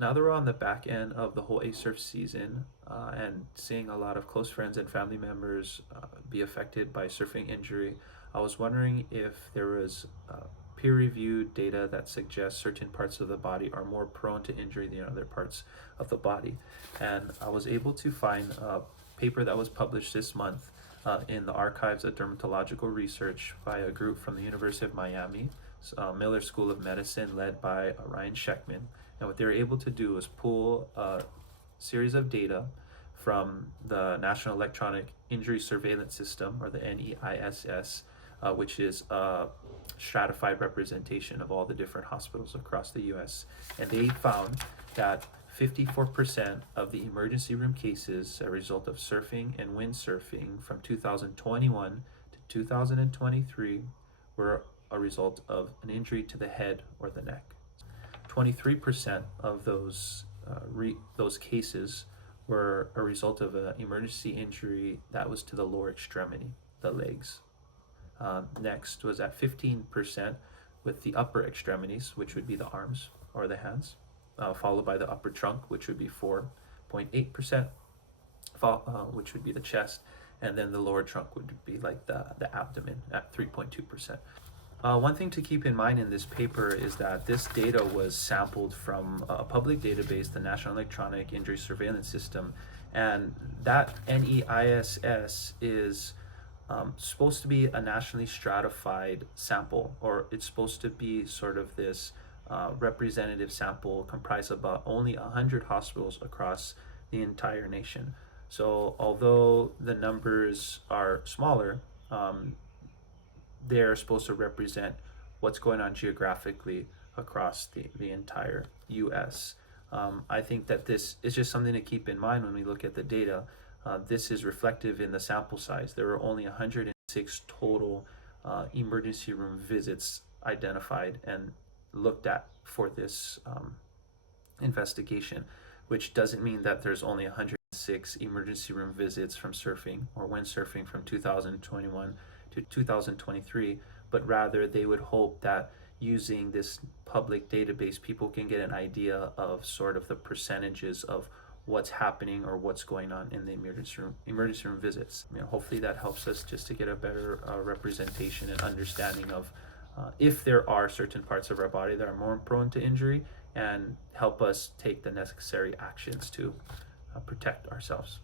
Now that we're on the back end of the whole surf season and seeing a lot of close friends and family members be affected by surfing injury, I was wondering if there was peer-reviewed data that suggests certain parts of the body are more prone to injury than other parts of the body. And I was able to find a paper that was published this month in the archives of Dermatological Research by a group from the University of Miami, Miller School of Medicine, led by Ryan Scheinkman. And what they were able to do is pull a series of data from the National Electronic Injury Surveillance System, or the NEISS, which is a stratified representation of all the different hospitals across the US. And they found that 54% of the emergency room cases as a result of surfing and windsurfing from 2021 to 2023 were a result of an injury to the head or the neck. 23% of those cases were a result of an emergency injury that was to the lower extremity, the legs. Next was at 15% with the upper extremities, which would be the arms or the hands, followed by the upper trunk, which would be 4.8%, which would be the chest, and then the lower trunk would be like the abdomen at 3.2%. One thing to keep in mind in this paper is that this data was sampled from a public database, the National Electronic Injury Surveillance System, and that NEISS is supposed to be a nationally stratified sample, or it's supposed to be sort of this representative sample comprised of about only 100 hospitals across the entire nation. So although the numbers are smaller, they're supposed to represent what's going on geographically across the entire US. I think that this is just something to keep in mind when we look at the data. This is reflective in the sample size. There were only 106 total emergency room visits identified and looked at for this investigation, which doesn't mean that there's only 106 emergency room visits from surfing or windsurfing from 2021 to 2023, but rather they would hope that using this public database, people can get an idea of sort of the percentages of what's happening or what's going on in the emergency room visits. Hopefully that helps us just to get a better representation and understanding of if there are certain parts of our body that are more prone to injury, and help us take the necessary actions to protect ourselves.